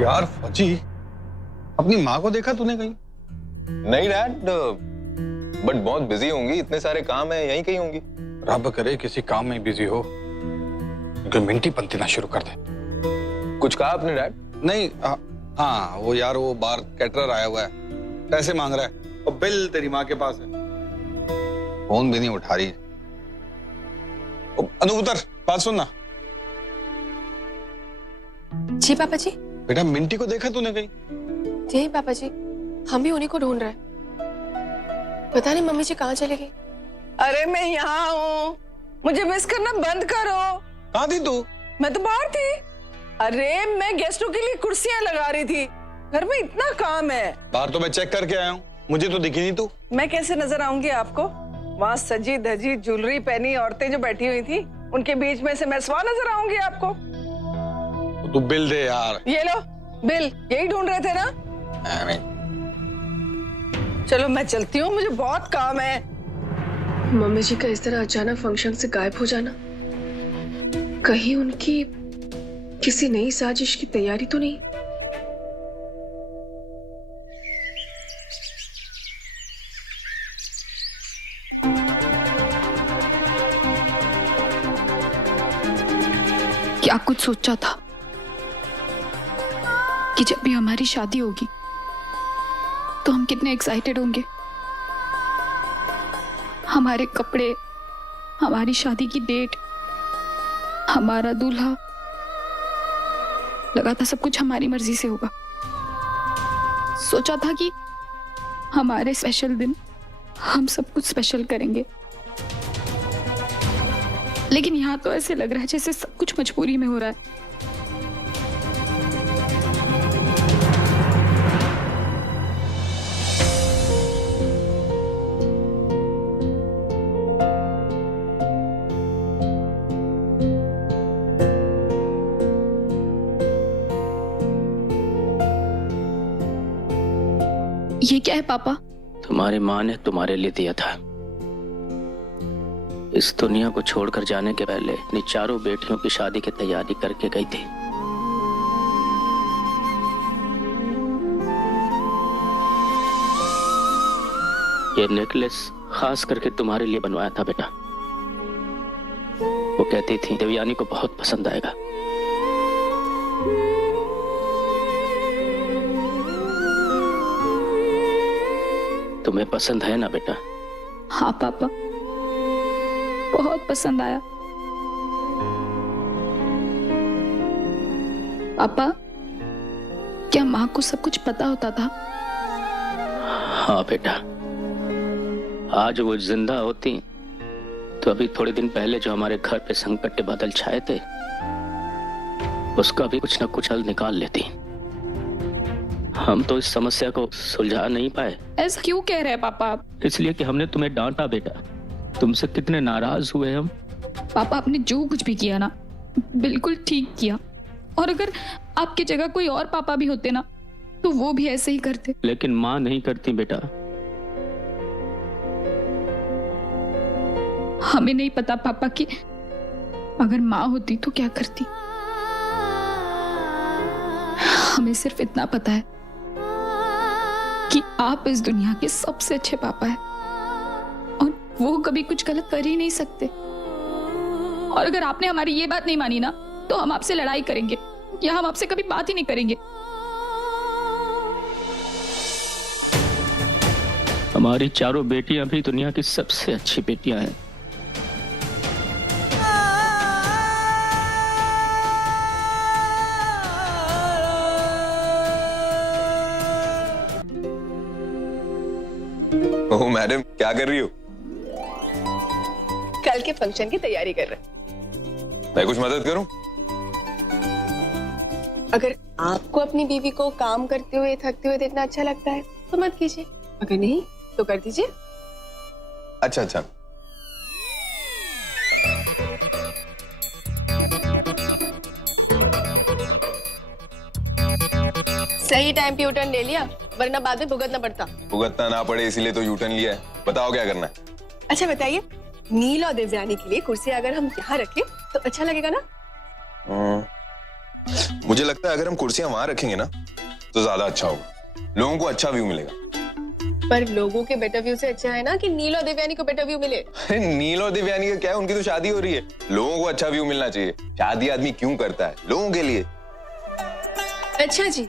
यार फौजी, अपनी माँ को देखा तूने कहीं? नहीं डैड, बट बहुत बिजी होंगी, इतने सारे काम है, यहीं कहीं होंगी। रब करे किसी काम में बिजी हो, क्योंकि मिंटी पंती ना शुरू कर दे। कुछ कहा आपने डैड? नहीं, हाँ वो यार, वो बार कैटरर आया हुआ है, पैसे मांग रहा है और बिल तेरी माँ के पास है, फोन भी नहीं उठा रही। अनुपुत्र, बात सुनना। जी पापा जी। बेटा मिंटी को देखा तूने कहीं? जी पापा जी, हम भी उन्हीं को ढूंढ रहे हैं। पता नहीं मम्मी जी कहाँ चली गई। अरे मैं यहाँ हूँ, मुझे मिस करना बंद करो। कहाँ थी तू? मैं तो बाहर थी। अरे मैं गेस्टों के लिए कुर्सियाँ लगा रही थी, घर में इतना काम है। बाहर तो मैं चेक करके आया हूँ, मुझे तो दिखी नहीं तू। मैं कैसे नजर आऊंगी आपको? वहाँ सजी धजी ज्वेलरी पहनी औरतें जो बैठी हुई थी, उनके बीच में से मैं स्वान नजर आऊंगी आपको? तू बिल दे यार। ये लो बिल, यही ढूंढ रहे थे ना? चलो मैं चलती हूँ, मुझे बहुत काम है। मम्मी जी का इस तरह अचानक फंक्शन से गायब हो जाना, कहीं उनकी किसी नई साजिश की तैयारी तो नहीं? क्या कुछ सोचा था कि जब भी हमारी शादी होगी तो हम कितने एक्साइटेड होंगे। हमारे कपड़े, हमारी शादी की डेट, हमारा दूल्हा, लगा था सब कुछ हमारी मर्जी से होगा। सोचा था कि हमारे स्पेशल दिन हम सब कुछ स्पेशल करेंगे, लेकिन यहाँ तो ऐसे लग रहा है जैसे सब कुछ मजबूरी में हो रहा है। ये क्या है पापा? तुम्हारी माँ ने तुम्हारे लिए दिया था। इस दुनिया को छोड़कर जाने के पहले अपनी चारों बेटियों की शादी की तैयारी करके गई थी। ये नेकलेस खास करके तुम्हारे लिए बनवाया था बेटा। वो कहती थी देवयानी को बहुत पसंद आएगा। तुम्हें पसंद है ना बेटा? हाँ पापा, बहुत पसंद आया। पापा, क्या माँ को सब कुछ पता होता था? हाँ बेटा, आज वो जिंदा होती तो अभी थोड़े दिन पहले जो हमारे घर पे संकट के बादल छाए थे, उसका भी कुछ ना कुछ हल निकाल लेती। हम तो इस समस्या को सुलझा नहीं पाए। ऐसा क्यों कह रहे हैं पापा आप? इसलिए कि हमने तुम्हें डांटा बेटा। तुमसे कितने नाराज हुए हम। पापा, आपने जो कुछ भी किया ना, बिल्कुल ठीक किया। और अगर आपकी जगह कोई और पापा भी होते ना, तो वो भी ऐसे ही करते। लेकिन माँ नहीं करती बेटा। हमें नहीं पता पापा कि अगर माँ होती तो क्या करती। हमें सिर्फ इतना पता है कि आप इस दुनिया के सबसे अच्छे पापा हैं और वो कभी कुछ गलत कर ही नहीं सकते। और अगर आपने हमारी ये बात नहीं मानी ना, तो हम आपसे लड़ाई करेंगे या हम आपसे कभी बात ही नहीं करेंगे। हमारी चारों बेटियां भी दुनिया की सबसे अच्छी बेटियां हैं। ओह मैडम, क्या कर रही हो? कल के फंक्शन की तैयारी कर रहे। मैं कुछ मदद करूं? अगर आपको अपनी बीवी को काम करते हुए, थकते हुए देखना अच्छा लगता है तो मत कीजिए, अगर नहीं तो कर दीजिए। अच्छा अच्छा। सही टाइम पे यूटर्न ले लिया, वरना बाद में भुगतना पड़ता। भुगतना ना पड़े इसीलिए तो यूटर्न लिया है। बताओ क्या करना है? अच्छा बताइए, नील और देवयानी के लिए कुर्सी अगर हम यहाँ रखें तो अच्छा लगेगा ना? मुझे लगता है अगर हम कुर्सियां वहां रखेंगे ना तो ज्यादा अच्छा होगा, लोगों को अच्छा व्यू मिलेगा। पर लोगों के बेटर व्यू से अच्छा है ना कि नील और देवयानी को बेटर व्यू मिले। अरे नील और दिव्यानी का क्या है, उनकी तो शादी हो रही है। लोगों को अच्छा व्यू मिलना चाहिए। शादी आदमी क्यों करता है? लोगों के लिए। अच्छा जी,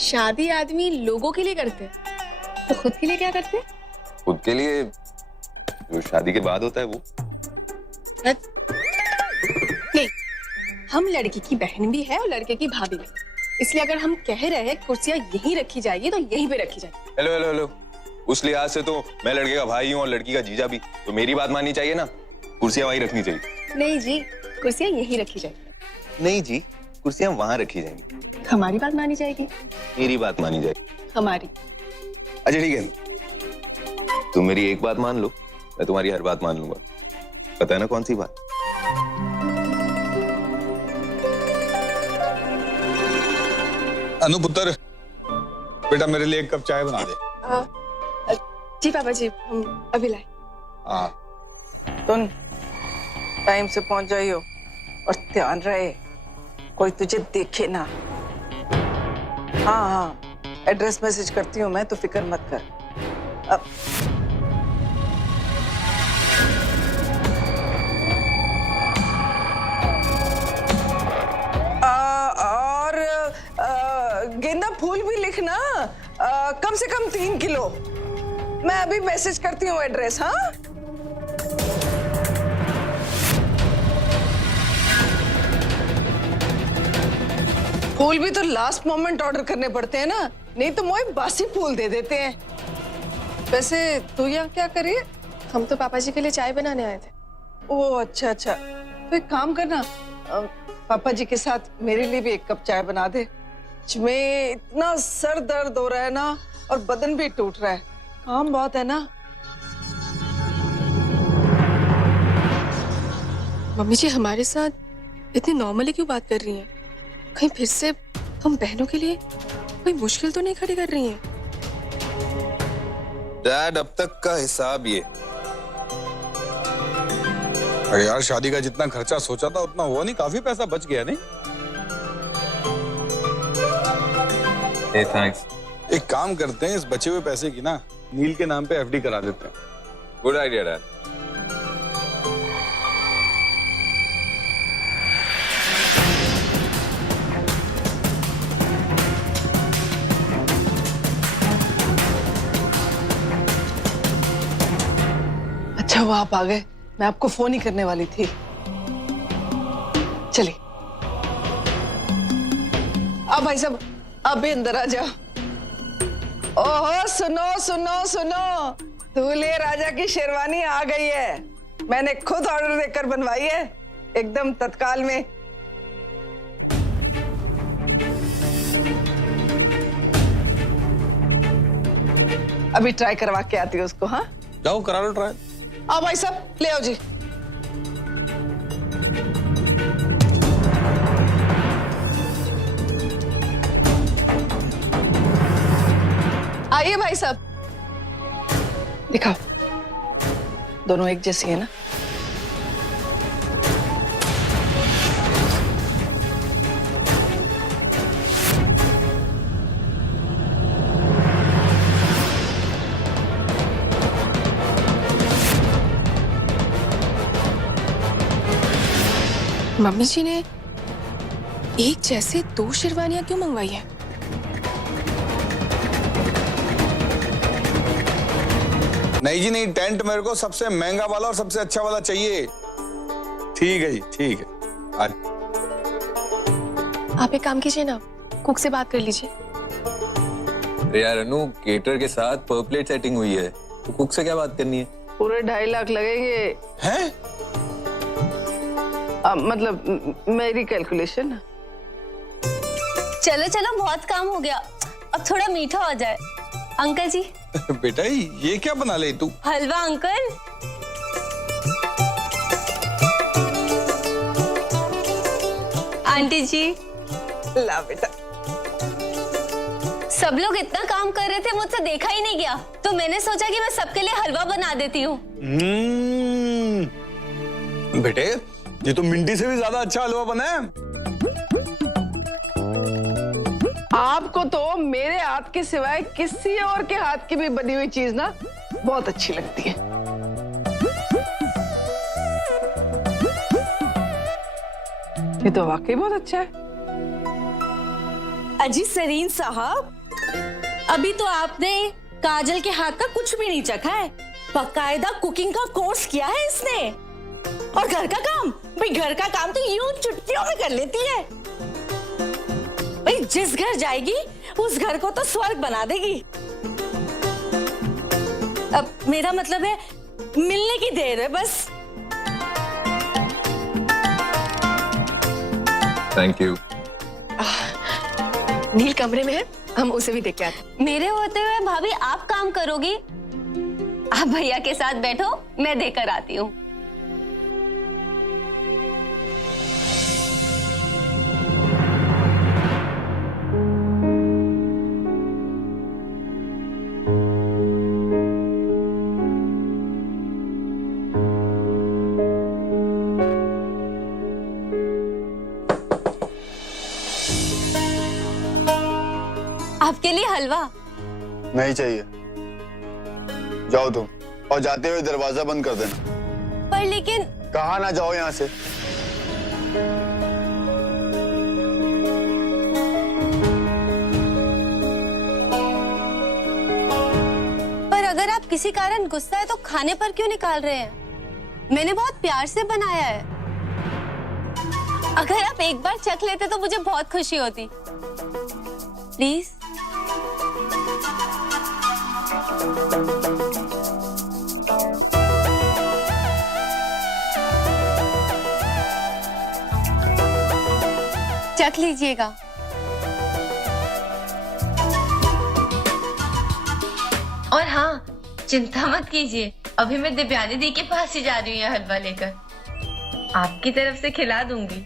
शादी आदमी लोगों के लिए करते हैं, तो खुद के लिए क्या करते हैं? खुद के लिए जो शादी के बाद होता है वो। नहीं, हम लड़की की बहन भी है और लड़के की भाभी भी, इसलिए अगर हम कह रहे हैं कुर्सियां यहीं रखी जाएगी तो यहीं पे रखी जाएगी। हेलो हेलो हेलो, उस लिहाज से तो मैं लड़के का भाई हूँ और लड़की का जीजा भी, तो मेरी बात माननी चाहिए ना। कुर्सियां वहीं रखनी चाहिए। नहीं जी, कुर्सियां यहीं रखी जाएगी। नहीं जी, कुर्सियां वहां रखी जाएंगी। हमारी बात मानी जाएगी। मेरी बात मानी जाएगी। हमारी। अच्छा ठीक है, तुम मेरी एक बात मान लो, मैं तुम्हारी हर बात मान लूंगा। पता है ना कौन सी बात? अनु पुत्र, बेटा मेरे लिए एक कप चाय बना दे। जी पापा जी, हम अभी लाए। हाँ। तुम टाइम से पहुंच जाइयो और ध्यान रहे कोई तुझे देखे ना। हाँ हाँ, एड्रेस मैसेज करती हूँ मैं, तो फिक्र मत कर। अब गेंदा फूल भी लिखना, कम से कम 3 किलो। मैं अभी मैसेज करती हूँ एड्रेस। हाँ, फूल भी तो लास्ट मोमेंट ऑर्डर करने पड़ते हैं ना, नहीं तो मोए बासी फूल दे देते हैं। वैसे तू यहाँ क्या करी? हम तो पापा जी के लिए चाय बनाने आए थे। ओह अच्छा अच्छा, तो एक काम करना, पापा जी के साथ मेरे लिए भी एक कप चाय बना दे। में इतना सर दर्द हो रहा है ना, और बदन भी टूट रहा है, काम बहुत है ना। मम्मी जी हमारे साथ इतनी नॉर्मली क्यों बात कर रही हैं? कहीं फिर से हम बहनों के लिए कोई मुश्किल तो नहीं खड़ी कर रही हैं? डैड, अब तक का हिसाब ये। अरे यार, शादी का जितना खर्चा सोचा था उतना हुआ नहीं, काफी पैसा बच गया नहीं? Hey, thanks. एक काम करते हैं, इस बचे हुए पैसे की ना नील के नाम पे एफडी करा देते हैं। Good idea dad. अच्छा वो आप आ गए, मैं आपको फोन ही करने वाली थी। चलिए अब भाई साहब, आप भी अंदर आ जाओ। ओहो सुनो सुनो सुनो, दूल्हे राजा की शेरवानी आ गई है। मैंने खुद ऑर्डर देकर बनवाई है, एकदम तत्काल में। अभी ट्राई करवा के आती हूँ उसको। हाँ जाओ करा लो ट्राई। आओ भाई साहब, ले आओ जी। आइए भाई साहब, दिखाओ। दोनों एक जैसी है ना? मम्मी जी ने एक जैसे 2 शेरवानियां क्यों मंगवाई है? नहीं जी नहीं, टेंट मेरे को सबसे महंगा वाला और सबसे अच्छा वाला चाहिए। ठीक है जी, ठीक है। आप एक काम कीजिए ना, कुक से बात कर लीजिए। अरे यार अनु, केटर के साथ पर प्लेट सेटिंग हुई है, तो कुक से क्या बात करनी है? पूरे 2.5 लाख लगेंगे। हैं? मतलब मेरी कैलकुलेशन। चलो चलो, बहुत काम हो गया, अब थोड़ा मीठा हो जाए। अंकल जी। बेटा ये क्या बना ले तू? हलवा अंकल। आंटी जी। ला बेटा। सब लोग इतना काम कर रहे थे, मुझसे देखा ही नहीं गया, तो मैंने सोचा कि मैं सबके लिए हलवा बना देती हूँ। बेटे, ये तो मिंटी से भी ज्यादा अच्छा हलवा बना है। आपको तो मेरे हाथ के सिवाय किसी और के हाथ की भी बनी हुई चीज ना बहुत अच्छी लगती है। ये तो वाकई बहुत अच्छा है। अजी सरीन साहब, अभी तो आपने काजल के हाथ का कुछ भी नहीं चखा है। बकायदा कुकिंग का कोर्स किया है इसने। और घर का काम, भाई घर का काम तो यूं चुटकियों में कर लेती है। भाई जिस घर जाएगी उस घर को तो स्वर्ग बना देगी। अब मेरा मतलब है मिलने की देर है बस। Thank you. नील कमरे में है, हम उसे भी देख के आते। मेरे होते हुए भाभी आप काम करोगी? आप भैया के साथ बैठो, मैं देकर आती हूँ। आपके लिए हलवा। नहीं चाहिए, जाओ तुम, और जाते हुए दरवाजा बंद कर देना। पर लेकिन कहा ना जाओ यहाँ से। पर अगर आप किसी कारण गुस्सा है तो खाने पर क्यों निकाल रहे हैं? मैंने बहुत प्यार से बनाया है। अगर आप एक बार चख लेते तो मुझे बहुत खुशी होती। प्लीज। चख लीजिएगा। और हाँ, चिंता मत कीजिए, अभी मैं दिव्यानी दी के पास ही जा रही हूँ हलवा लेकर। आपकी तरफ से खिला दूंगी।